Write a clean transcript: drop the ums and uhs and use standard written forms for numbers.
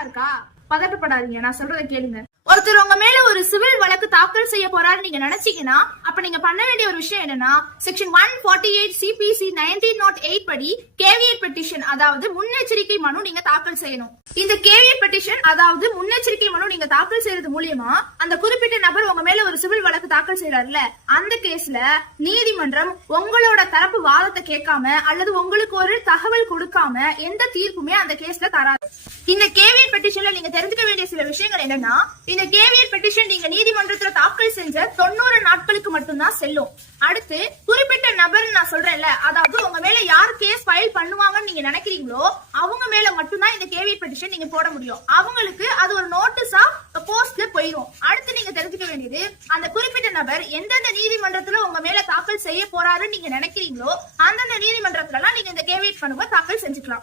பயமா இருக்கா? பதட்டப்படாதீங்க, நான் சொல்றதை கேளுங்க. ஒருத்தர் உங்க மேல ஒரு சிவில் வழக்கு தாக்கல் செய்ய போறாரு நீங்க நினைச்சீங்கன்னா அப்ப நீங்க பண்ண வேண்டிய ஒரு விஷயம் என்னன்னா செக்ஷன் 148 CPC 1908 படி கேவியட் பெட்டிஷன், அதாவது முன்னெச்சரிக்கை மனு நீங்க தாக்கல் செய்யணும். இந்த கேவியட் பெட்டிஷன், அதாவது முன்னெச்சரிக்கை மனு நீங்க தாக்கல் செய்யறது மூலியமா அந்த குறிப்பிட்ட நபர் உங்க மேல ஒரு சிவில் வழக்கு தாக்கல் செய்யறாருல, அந்த கேஸ்ல நீதிமன்றம் உங்களோட தரப்பு வாதத்தை கேட்காம அல்லது உங்களுக்கு ஒரு தகவல் கொடுக்காம எந்த தீர்ப்புமே அந்த கேஸ்ல தராது. இந்த கேவியட் பெட்டிஷன்ல நீங்க தெரிஞ்சுக்க வேண்டிய சில விஷயங்கள் என்னன்னா, இந்த கேவியட் பெட்டிஷன் நீங்க நீதிமன்றத்துல தாக்கல் செஞ்ச 90 நாட்களுக்கு மட்டும்தான் செல்லும். அடுத்து குறிப்பிட்ட நபர் நான் சொல்றேன்ல, அதாவது உங்க மேல யார் கேஸ் ஃபைல் பண்ணுவாங்கன்னு நீங்க நினைக்கிறீங்களோ அவங்க மேல மட்டும்தான் இந்த கேவியட் பெட்டிஷன் நீங்க போட முடியும். அவங்களுக்கு அது ஒரு நோட்டீஸா போஸ்ட்ல போயிடும். அடுத்து நீங்க தெரிஞ்சுக்க வேண்டியது, அந்த குறிப்பிட்ட நபர் எந்தெந்த நீதிமன்றத்துல உங்க மேல தாக்கல் செய்ய போறாருன்னு நீங்க நினைக்கிறீங்களோ அந்தந்த நீதிமன்றத்துல நீங்க இந்த கேவியட் மனுவை தாக்கல் செஞ்சுக்கலாம்.